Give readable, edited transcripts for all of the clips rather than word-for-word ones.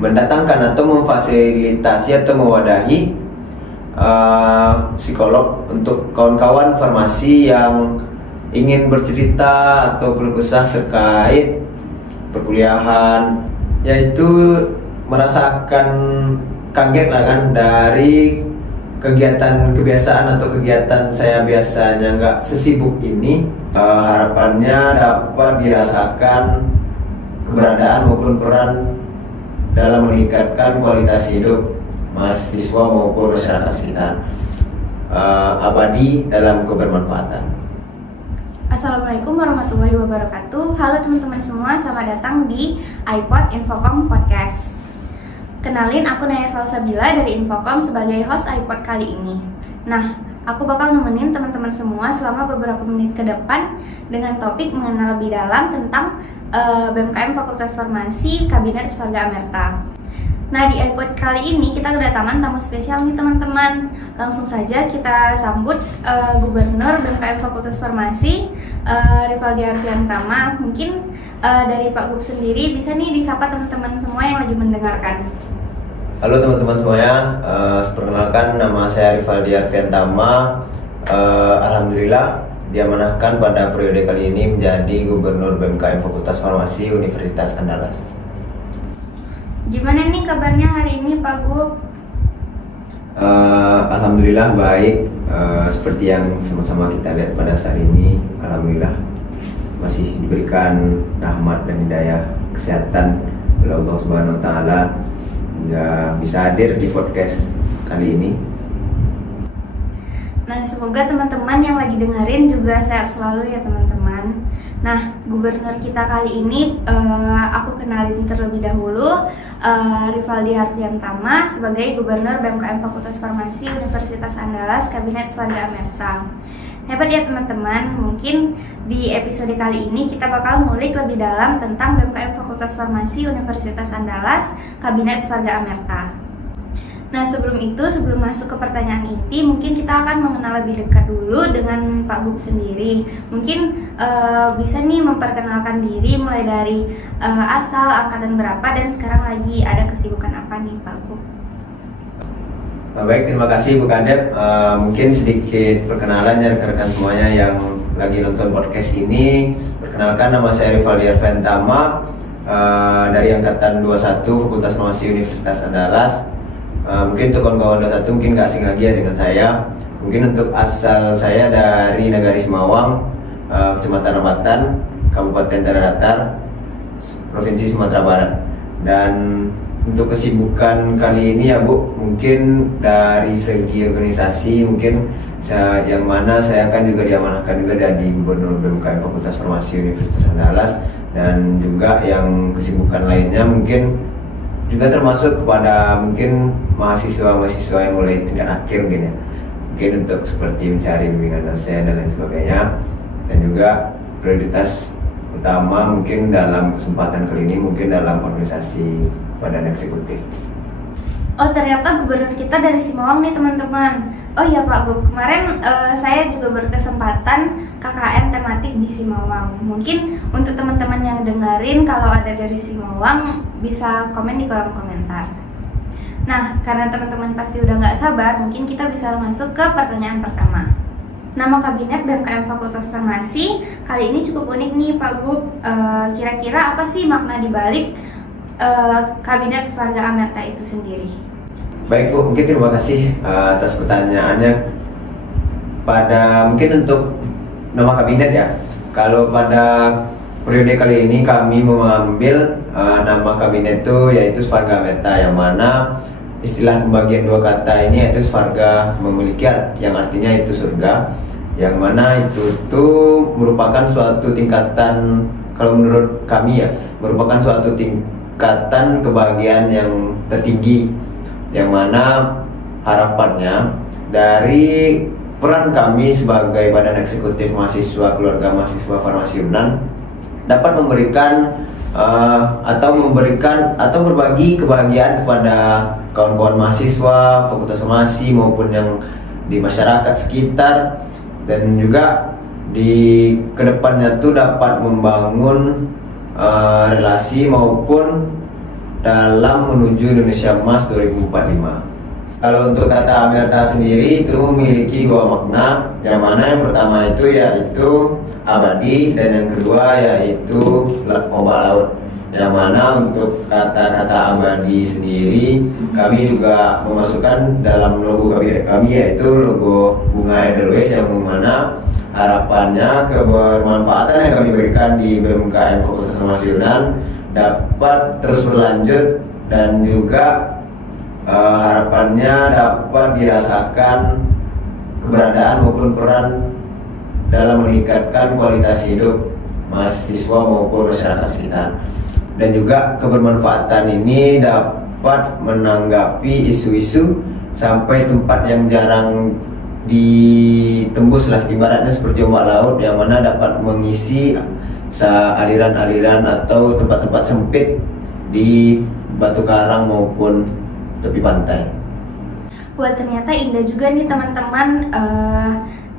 mendatangkan atau memfasilitasi atau mewadahi psikolog untuk kawan-kawan farmasi yang ingin bercerita atau keluh kesah terkait perkuliahan, yaitu merasakan kaget lah kan dari kegiatan kebiasaan atau kegiatan saya biasanya nggak sesibuk ini. Harapannya dapat dirasakan keberadaan maupun peran dalam meningkatkan kualitas hidup mahasiswa maupun masyarakat sekitar, abadi dalam kebermanfaatan. Assalamualaikum warahmatullahi wabarakatuh. Halo teman-teman semua, selamat datang di iPod Infocom Podcast. Kenalin, aku Naya Salsabila dari Infocom sebagai host iPod kali ini. Nah, aku bakal nemenin teman-teman semua selama beberapa menit ke depan dengan topik mengenal lebih dalam tentang BMKM Fakultas Farmasi Kabinet Svarga Amerta. Nah, di iPod kali ini kita kedatangan tamu spesial nih teman-teman. Langsung saja kita sambut Gubernur BMKM Fakultas Farmasi, Rivaldi Arfiantama. Mungkin dari Pak Gub sendiri bisa nih disapa teman-teman semua yang lagi mendengarkan. Halo teman-teman semuanya, perkenalkan nama saya Rivaldi Arfiantama. Alhamdulillah diamanahkan pada periode kali ini menjadi Gubernur BMKM Fakultas Farmasi Universitas Andalas. Gimana nih kabarnya hari ini Pak Gub? Alhamdulillah baik, seperti yang sama-sama kita lihat pada saat ini. Alhamdulillah masih diberikan rahmat dan hidayah kesehatan oleh Allah Subhanahu wa Ta'ala hingga bisa hadir di podcast kali ini. Nah, semoga teman-teman yang lagi dengerin juga sehat selalu ya teman-teman. Nah, Gubernur kita kali ini aku kenalin terlebih dahulu, Rivaldi Arfiantama sebagai Gubernur BMKM Fakultas Farmasi Universitas Andalas Kabinet Svarga Amerta. Hebat ya teman-teman, mungkin di episode kali ini kita bakal ngulik lebih dalam tentang BMKM Fakultas Farmasi Universitas Andalas Kabinet Svarga Amerta. Nah, sebelum masuk ke pertanyaan inti, mungkin kita akan mengenal lebih dekat dulu dengan Pak Gub sendiri. Mungkin bisa nih memperkenalkan diri mulai dari asal, angkatan berapa, dan sekarang lagi ada kesibukan apa nih Pak Gub? Baik, terima kasih Bu Kadep. Mungkin sedikit perkenalan ya rekan-rekan semuanya yang lagi nonton podcast ini. Perkenalkan, nama saya Rivaldi Arfiantama, dari angkatan 21 Fakultas Farmasi Universitas Andalas. Mungkin untuk kawan-kawan 21 mungkin gak asing lagi ya dengan saya. Mungkin untuk asal saya dari Nagari Semawang, Kecamatan Rambatan, Kabupaten Tanah Datar, Provinsi Sumatera Barat. Dan untuk kesibukan kali ini ya Bu, mungkin dari segi organisasi mungkin yang mana saya akan juga diamanahkan juga jadi Gubernur BMKM Fakultas Farmasi Universitas Andalas. Dan juga yang kesibukan lainnya mungkin juga termasuk kepada mungkin mahasiswa-mahasiswa yang mulai tingkat akhir mungkin ya. Mungkin untuk seperti mencari bimbingan dosen dan lain sebagainya. Dan juga prioritas utama mungkin dalam kesempatan kali ini mungkin dalam organisasi badan eksekutif. Oh, ternyata gubernur kita dari Simawang nih teman-teman. Oh iya Pak Gub, kemarin saya juga berkesempatan KKN tematik di Simawang. Mungkin untuk teman-teman yang dengerin kalau ada dari Simawang bisa komen di kolom komentar. Nah, karena teman-teman pasti udah nggak sabar, mungkin kita bisa masuk ke pertanyaan pertama. Nama Kabinet BMKM Fakultas Farmasi kali ini cukup unik nih Pak Gub. Kira-kira apa sih makna dibalik Kabinet Svarga Amerta itu sendiri? Baik Bu, mungkin terima kasih atas pertanyaannya. Mungkin untuk nama kabinet ya. Kalau pada periode kali ini kami mengambil nama kabinet itu yaitu Svarga Amerta, yang mana istilah pembagian dua kata ini yaitu Svarga memiliki yang artinya itu surga, yang mana itu merupakan suatu tingkatan, kalau menurut kami ya, merupakan suatu tingkatan kebahagiaan yang tertinggi, yang mana harapannya dari peran kami sebagai badan eksekutif mahasiswa keluarga mahasiswa farmasi UNAN dapat memberikan atau berbagi kebahagiaan kepada kawan-kawan mahasiswa fakultas farmasi maupun yang di masyarakat sekitar, dan juga di kedepannya tuh dapat membangun relasi maupun dalam menuju Indonesia Emas 2045. Kalau untuk kata Amerta sendiri itu memiliki dua makna, yang mana yang pertama itu yaitu abadi dan yang kedua yaitu ombak laut. Yang mana untuk kata-kata abadi sendiri kami juga memasukkan dalam logo kami yaitu logo bunga Edelweiss, yang mana harapannya kebermanfaatan yang kami berikan di BMKM Fakultas Farmasi Yunan dapat terus berlanjut dan juga harapannya dapat dirasakan keberadaan maupun peran dalam meningkatkan kualitas hidup mahasiswa maupun masyarakat sekitar. Dan juga kebermanfaatan ini dapat menanggapi isu-isu sampai tempat yang jarang ditembus lah, ibaratnya seperti ombak laut yang mana dapat mengisi aliran-aliran atau tempat-tempat sempit di batu karang maupun tepi pantai. Wah, ternyata indah juga nih teman-teman,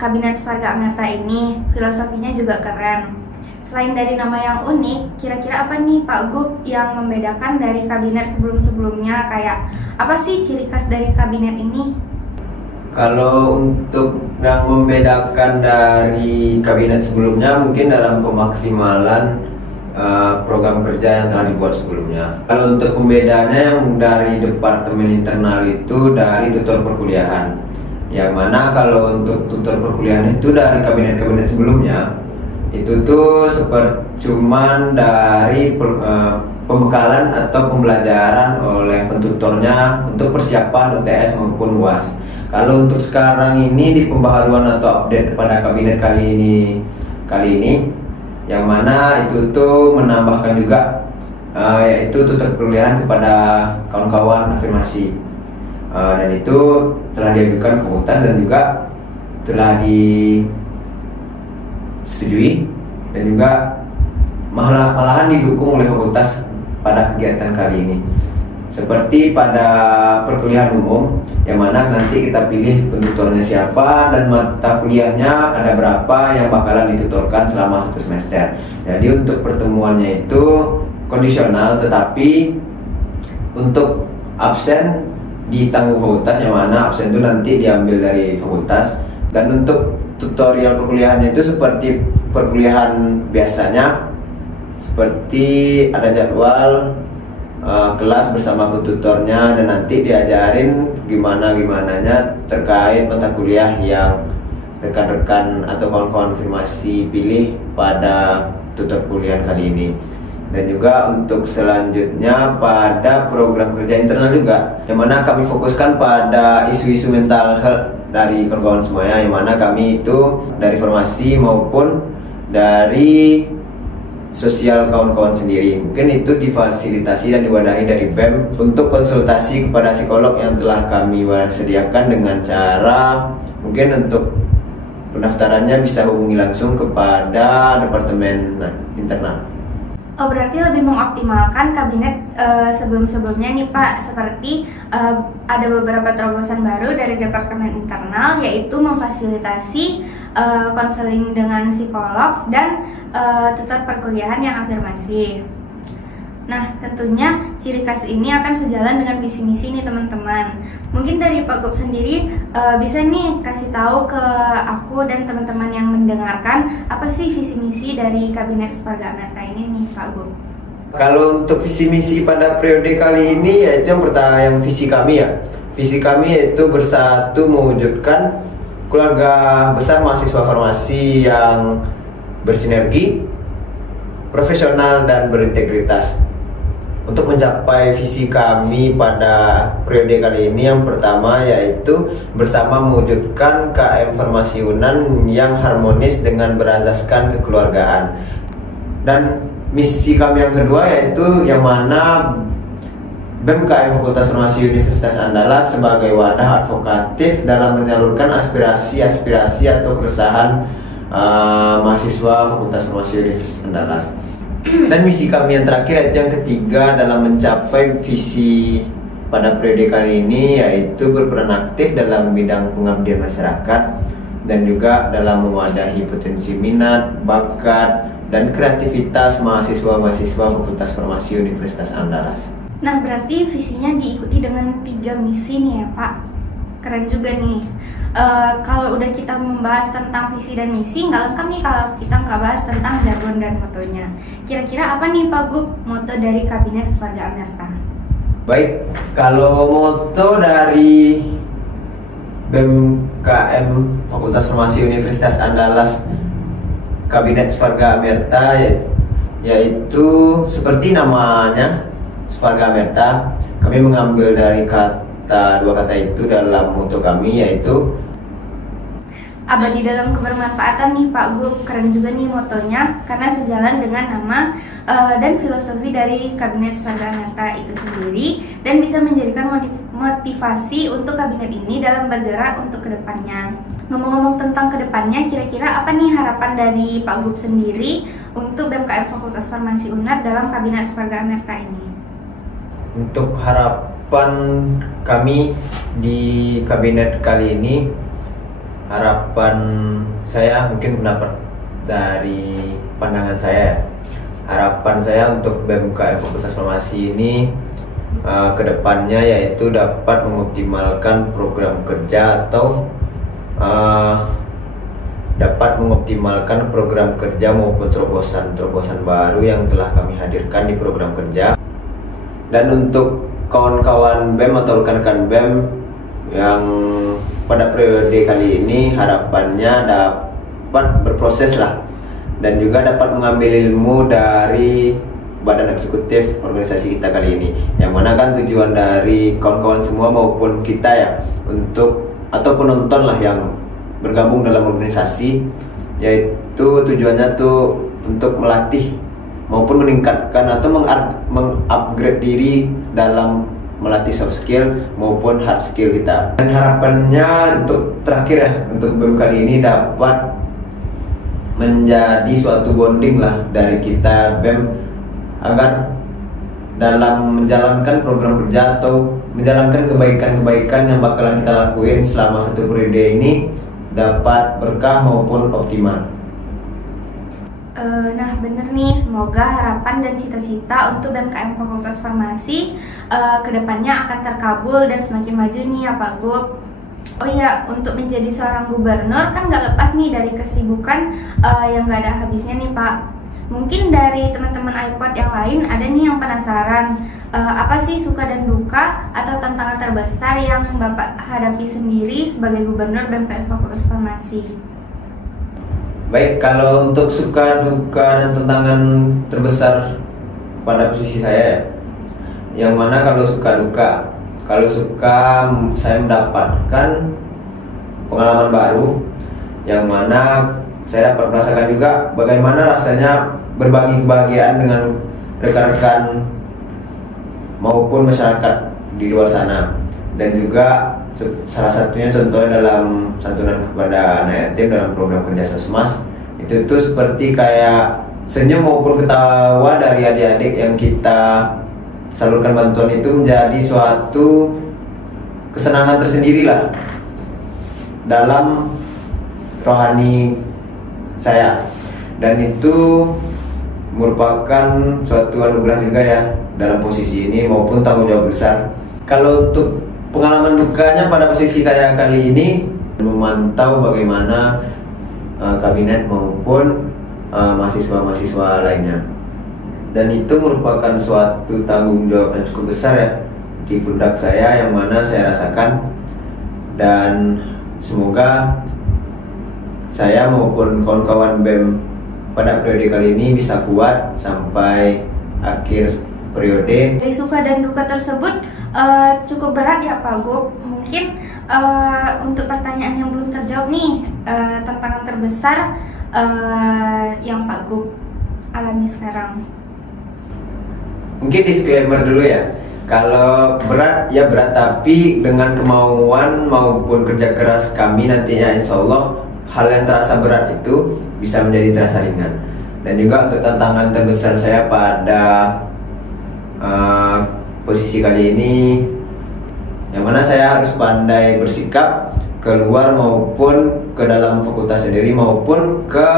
Kabinet Svarga Amerta ini, filosofinya juga keren. Selain dari nama yang unik, kira-kira apa nih Pak Gub yang membedakan dari kabinet sebelum-sebelumnya? Kayak apa sih ciri khas dari kabinet ini? Kalau untuk yang membedakan dari kabinet sebelumnya mungkin dalam pemaksimalan program kerja yang telah dibuat sebelumnya. Kalau untuk pembedanya yang dari departemen internal itu dari tutor perkuliahan, yang mana kalau untuk tutor perkuliahan itu dari kabinet-kabinet sebelumnya itu tuh cuman dari pembekalan atau pembelajaran oleh pentutornya untuk persiapan UTS maupun UAS. Kalau untuk sekarang ini di pembaharuan atau update pada kabinet kali ini yang mana itu tuh menambahkan juga yaitu tutor perkuliahan kepada kawan-kawan afirmasi, dan itu telah diajukan fakultas dan juga telah disetujui dan juga malahan didukung oleh fakultas pada kegiatan kali ini. Seperti pada perkuliahan umum, yang mana nanti kita pilih pentutornya siapa dan mata kuliahnya ada berapa yang bakalan ditutorkan selama 1 semester. Jadi untuk pertemuannya itu kondisional, tetapi untuk absen ditanggung fakultas, yang mana absen itu nanti diambil dari fakultas. Dan untuk tutorial perkuliahannya itu seperti perkuliahan biasanya, seperti ada jadwal kelas bersama tutornya dan nanti diajarin gimananya terkait mata kuliah yang rekan-rekan atau kawan-kawan afirmasi pilih pada tutor kuliah kali ini. Dan juga untuk selanjutnya pada program kerja internal juga, yang mana kami fokuskan pada isu-isu mental health dari kawan-kawan semuanya, yang mana kami itu dari formasi maupun dari sosial kawan-kawan sendiri. Mungkin itu difasilitasi dan diwadahi dari BEM untuk konsultasi kepada psikolog yang telah kami sediakan dengan cara mungkin untuk pendaftarannya bisa hubungi langsung kepada departemen internal. Oh, berarti lebih mengoptimalkan kabinet sebelum-sebelumnya nih Pak, seperti ada beberapa terobosan baru dari departemen internal, yaitu memfasilitasi konseling dengan psikolog dan tutor perkuliahan yang afirmasi. Nah, tentunya ciri khas ini akan sejalan dengan visi misi nih teman-teman. Mungkin dari Pak Gub sendiri bisa nih kasih tahu ke aku dan teman-teman yang mendengarkan apa sih visi misi dari Kabinet Svarga Amerta ini nih Pak Gub? Kalau untuk visi misi pada periode kali ini yaitu yang pertama, yang visi kami ya. Visi kami yaitu bersatu mewujudkan keluarga besar mahasiswa farmasi yang bersinergi, profesional dan berintegritas. Untuk mencapai visi kami pada periode kali ini, yang pertama yaitu bersama mewujudkan KM Farmasi Yunan yang harmonis dengan berazaskan kekeluargaan. Dan misi kami yang kedua yaitu yang mana BMKM Fakultas Farmasi Universitas Andalas sebagai wadah advokatif dalam menyalurkan aspirasi atau keresahan mahasiswa Fakultas Farmasi Universitas Andalas. Dan misi kami yang terakhir yaitu yang ketiga dalam mencapai visi pada periode kali ini, yaitu berperan aktif dalam bidang pengabdian masyarakat dan juga dalam mewadahi potensi minat, bakat, dan kreativitas mahasiswa-mahasiswa Fakultas Farmasi Universitas Andalas. Nah, berarti visinya diikuti dengan 3 misi nih ya Pak. Keren juga nih. Kalau udah kita membahas tentang visi dan misi, nggak lengkap nih kalau kita nggak bahas tentang jargon dan motonya. Kira-kira apa nih Pak Gub moto dari Kabinet Sparga Amerta? Baik, kalau moto dari BMKM Fakultas Farmasi Universitas Andalas Kabinet Sparga Amerta yaitu seperti namanya Sparga Amerta, kami mengambil dari dua kata itu dalam moto kami, yaitu abadi dalam kebermanfaatan nih Pak Gub. Keren juga nih motonya karena sejalan dengan nama dan filosofi dari Kabinet Sparga Amerta itu sendiri, dan bisa menjadikan motivasi untuk kabinet ini dalam bergerak untuk kedepannya. Ngomong-ngomong tentang kedepannya, kira-kira apa nih harapan dari Pak Gub sendiri untuk BMKM Fakultas Farmasi UNAD dalam Kabinet Sparga Amerta ini? Untuk harapan kami di kabinet kali ini, harapan saya mungkin pendapat dari pandangan saya. Harapan saya untuk BMKM Fakultas Farmasi ini kedepannya yaitu dapat mengoptimalkan program kerja atau dapat mengoptimalkan program kerja maupun terobosan baru yang telah kami hadirkan di program kerja. Dan untuk kawan-kawan BEM atau rekan-rekan BEM yang pada periode kali ini, harapannya dapat berproses lah, dan juga dapat mengambil ilmu dari badan eksekutif organisasi kita kali ini, yang mana kan tujuan dari kawan-kawan semua maupun kita ya, untuk atau penonton lah yang bergabung dalam organisasi, yaitu tujuannya tuh untuk melatih maupun meningkatkan atau mengupgrade diri dalam melatih soft skill maupun hard skill kita. Dan harapannya untuk terakhir ya, untuk BEM kali ini dapat menjadi suatu bonding lah dari kita BEM, agar dalam menjalankan program kerja atau menjalankan kebaikan-kebaikan yang bakalan kita lakuin selama satu periode ini dapat berkah maupun optimal. Nah bener nih, semoga harapan dan cita-cita untuk BMKM Fakultas Farmasi kedepannya akan terkabul dan semakin maju nih ya Pak Gub. Oh iya, untuk menjadi seorang gubernur kan gak lepas nih dari kesibukan yang gak ada habisnya nih Pak. Mungkin dari teman-teman iPod yang lain ada nih yang penasaran, apa sih suka dan duka atau tantangan terbesar yang Bapak hadapi sendiri sebagai gubernur BMKM Fakultas Farmasi? Baik, kalau untuk suka duka dan tantangan terbesar pada posisi saya, yang mana kalau suka duka, kalau suka saya mendapatkan pengalaman baru, yang mana saya dapat merasakan juga bagaimana rasanya berbagi kebahagiaan dengan rekan-rekan maupun masyarakat di luar sana. Dan juga salah satunya contohnya dalam santunan kepada anak yatim dalam program kerja Sosmas, itu tuh seperti kayak senyum maupun ketawa dari adik-adik yang kita salurkan bantuan, itu menjadi suatu kesenangan tersendiri lah dalam rohani saya, dan itu merupakan suatu anugerah juga ya dalam posisi ini maupun tanggung jawab besar. Kalau untuk pengalaman dukanya pada posisi kayak kali ini, memantau bagaimana kabinet maupun mahasiswa-mahasiswa lainnya, dan itu merupakan suatu tanggung jawab yang cukup besar ya di pundak saya, yang mana saya rasakan, dan semoga saya maupun kawan-kawan BEM pada periode kali ini bisa kuat sampai akhir periode. Dari suka dan duka tersebut cukup berat ya Pak Gub. Mungkin untuk pertanyaan yang belum terjawab nih, tantangan terbesar yang Pak Gub alami sekarang. Mungkin disclaimer dulu ya, kalau berat ya berat, tapi dengan kemauan maupun kerja keras kami nantinya insya Allah hal yang terasa berat itu bisa menjadi terasa ringan. Dan juga untuk tantangan terbesar saya pada posisi kali ini, yang mana saya harus pandai bersikap keluar maupun ke dalam fakultas sendiri maupun ke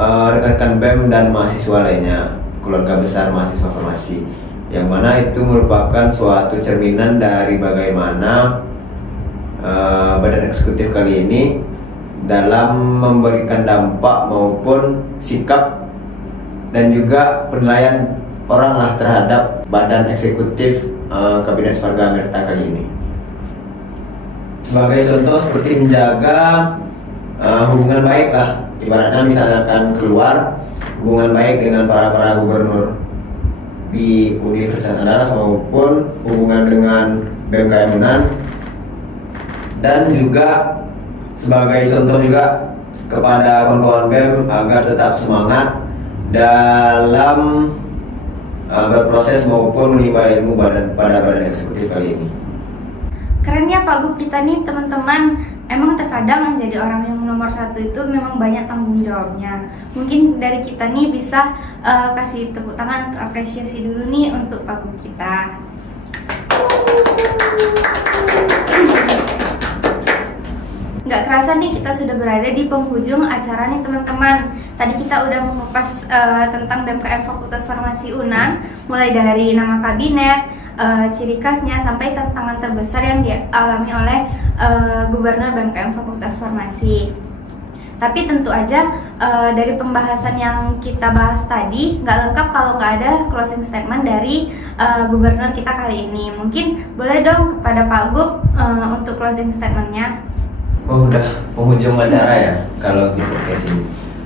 rekan-rekan BEM dan mahasiswa lainnya, keluarga besar mahasiswa farmasi, yang mana itu merupakan suatu cerminan dari bagaimana Badan Eksekutif kali ini dalam memberikan dampak maupun sikap dan juga penilaian orang lah terhadap Badan Eksekutif Kabinet Svarga Amerta kali ini. Sebagai contoh seperti menjaga hubungan baik lah, ibaratnya misalkan keluar hubungan baik dengan para gubernur di Universitas Andalas maupun hubungan dengan BMKM Unan, dan juga sebagai contoh juga kepada kawan-kawan BEM agar tetap semangat dalam berproses maupun menimba ilmu pada Badan Eksekutif kali ini. Keren ya Pak Gub kita nih teman-teman. Emang terkadang menjadi orang yang nomor satu itu memang banyak tanggung jawabnya. Mungkin dari kita nih bisa kasih tepuk tangan untuk apresiasi dulu nih untuk Pak Gub kita. Nggak kerasa nih kita sudah berada di penghujung acara nih teman-teman. Tadi kita udah mengupas tentang BMKM Fakultas Farmasi Unan, mulai dari nama kabinet, ciri khasnya, sampai tantangan terbesar yang dialami oleh Gubernur BMKM Fakultas Farmasi. Tapi tentu aja dari pembahasan yang kita bahas tadi nggak lengkap kalau nggak ada closing statement dari Gubernur kita kali ini. Mungkin boleh dong kepada Pak Gub untuk closing statementnya. Oh, udah penghujung acara ya kalau di podcast ini.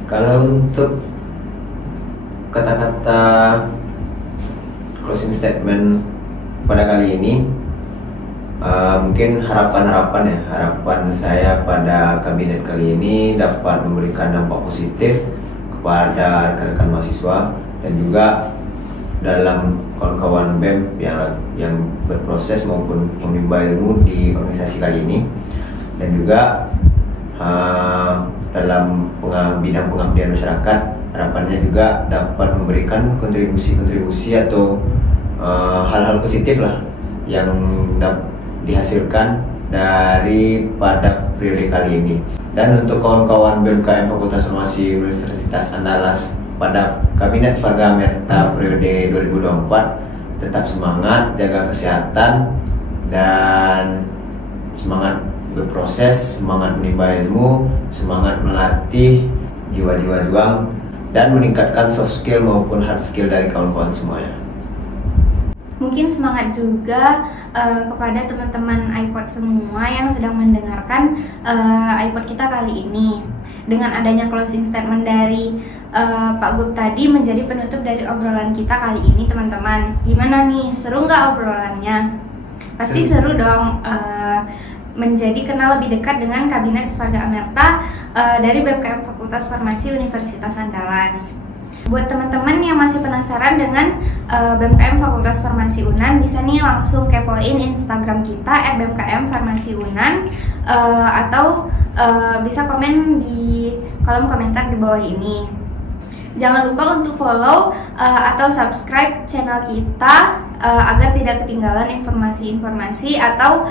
Kalau untuk kata-kata closing statement pada kali ini, mungkin harapan saya pada kabinet kali ini dapat memberikan dampak positif kepada rekan-rekan mahasiswa dan juga dalam kawan-kawan BEM yang berproses maupun menimba ilmu di organisasi kali ini, dan juga dalam bidang pengabdian masyarakat, harapannya juga dapat memberikan kontribusi atau hal-hal positif lah yang dihasilkan daripada periode kali ini. Dan untuk kawan-kawan BMKM Fakultas Farmasi Universitas Andalas pada Kabinet Svarga Amerta periode 2024, tetap semangat, jaga kesehatan, dan semangat berproses, semangat menimba ilmu, semangat melatih jiwa-jiwa juang, dan meningkatkan soft skill maupun hard skill dari kawan-kawan semuanya. Mungkin semangat juga kepada teman-teman iPod semua yang sedang mendengarkan iPod kita kali ini. Dengan adanya closing statement dari Pak Gub tadi menjadi penutup dari obrolan kita kali ini teman-teman. Gimana nih, seru nggak obrolannya? Pasti seru dong. Menjadi kenal lebih dekat dengan Kabinet Svarga Amerta dari BMKM Fakultas Farmasi Universitas Andalas. Buat teman-teman yang masih penasaran dengan BMKM Fakultas Farmasi Unan, bisa nih langsung kepoin Instagram kita @bmkmfarmasiunan atau bisa komen di kolom komentar di bawah ini. Jangan lupa untuk follow atau subscribe channel kita agar tidak ketinggalan informasi-informasi atau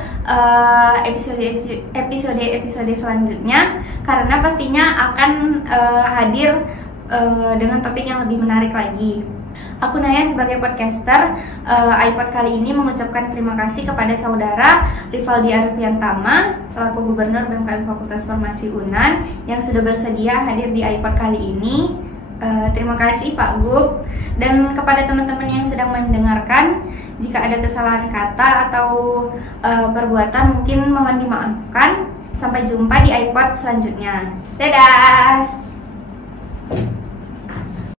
episode selanjutnya, karena pastinya akan hadir dengan topik yang lebih menarik lagi. Aku Naya sebagai podcaster iPod kali ini mengucapkan terima kasih kepada saudara Rivaldi Arfiantama selaku Gubernur BMKM Fakultas Farmasi Unan yang sudah bersedia hadir di iPod kali ini. Terima kasih Pak Gub, dan kepada teman-teman yang sedang mendengarkan, jika ada kesalahan kata atau perbuatan mungkin mohon dimaafkan. Sampai jumpa di iPod selanjutnya. Dadah.